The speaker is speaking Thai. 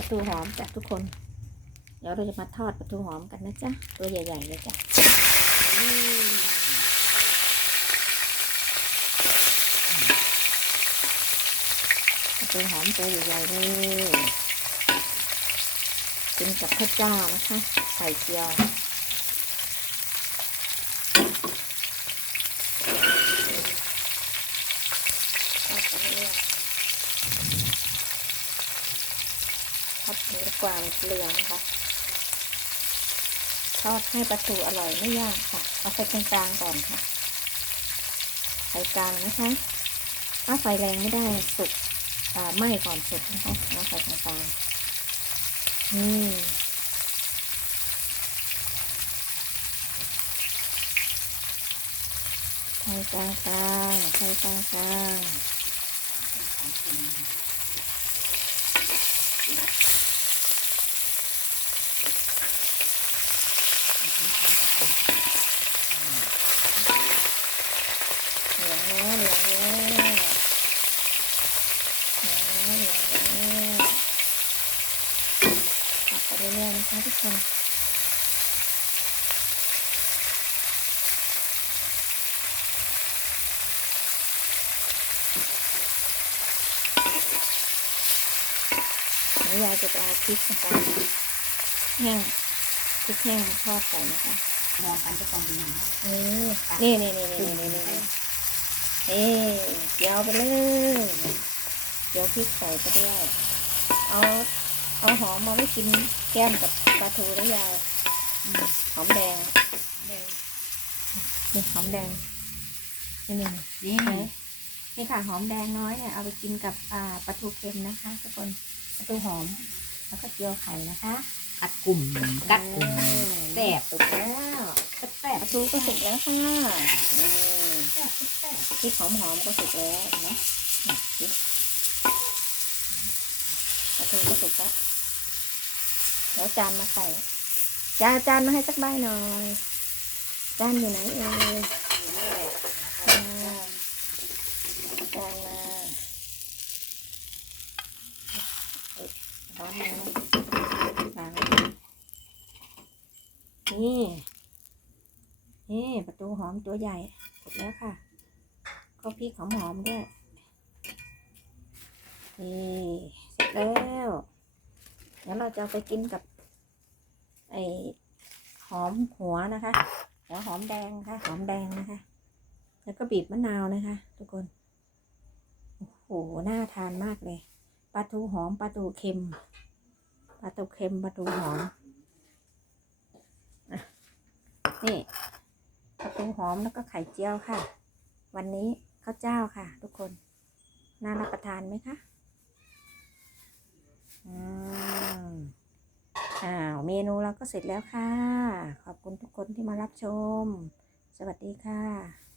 ปลาทูหอมจ้ะทุกคน เดี๋ยวเราจะมาทอดปลาทูหอมกันนะจ๊ะ ตัวใหญ่ๆเลยจ้ะปลาทูหอมตัวใหญ่ๆเลยกินกับข้าวเจ้านะคะ ใส่เจียว ทอดไปเรื่อยๆทอ ดไปกว่ามเหลืองค่ะ ทอดให้ปลาทูอร่อยไม่ยากค่ะ เอาไฟกลางๆก่อนค่ะ ไฟกลางนะคะถ้าไฟแรงไม่ได้สุกไหม้ก่อนสุกนะคะเอาไฟกลางๆนี่ไฟกลางๆไฟกลางๆ เหลืองแล้วเหลืองแล้วเหลืองแล้วเหลืองแล้วผัดไปเรื่อยๆนะคะทุกคนเดี๋ยายจะเอาพริกนะคะแห้งพริกแห้งมาทอดใส่นะคะมองกันจะกองเป็นอย่นั้นนี่นี่นี่นี่ นี่นี่นี่นี่นี่เจียวไปเลยเจียวพริกใส่ไปด้วยเอาเอาหอมมาไว้กินแก้มกับปลาทูแล้วยายอืมหอมแดงนี่หอมแดงนี่นี่นี่นี่นี่ค่ะหอมแดงน้อยเนี่ยเอาไปกินกับอ่าปลาทูเค็มนะคะทุกคนปลาทูหอม แล้วก็เจียวไข่นะคะกัดกลุ่มกัดกลุ่มอืมแซ่บสุกแล้วแซ่บปลาทูก็สุกแล้วค่ะนี่แซ่บแซ่บ พริกหอมหอมๆก็สุกแล้วนไหมเนี่ยพริกปลาทูก็สุกแล้วเดี๋ยวจานมาใส่จานจานมาให้สักใบหน่อยจานอยู่ไหนเอ่ยอ่าจานมาอ๊ะร้อนไหมร้อนไหมนี่ นี่ประตูหอมตัวใหญ่เสร็จแล้วค่ะ ก็พริกหอมหอมๆด้วยนี่เสร็จแล้วเดี๋ยวเราจะไปกินกับ ไอหอมหัวนะคะหัวหอมแดงค่ะหอมแดงนะคะ แล้วก็บีบมะนาวนะคะ ทุกคนโอ้โหน่าทานมากเลยปลาทูหอมปลาทูเค็มปลาทูเค็มปลาทูหอมนี่ปลาทูหอมแล้วก็ไข่เจียวค่ะ วันนี้ ข้าวเจ้าค่ะ ทุกคน น่ารับประทานไหมคะอืมอ้าวเมนูเราก็เสร็จแล้วค่ะ ขอบคุณทุกคนที่มารับชม สวัสดีค่ะ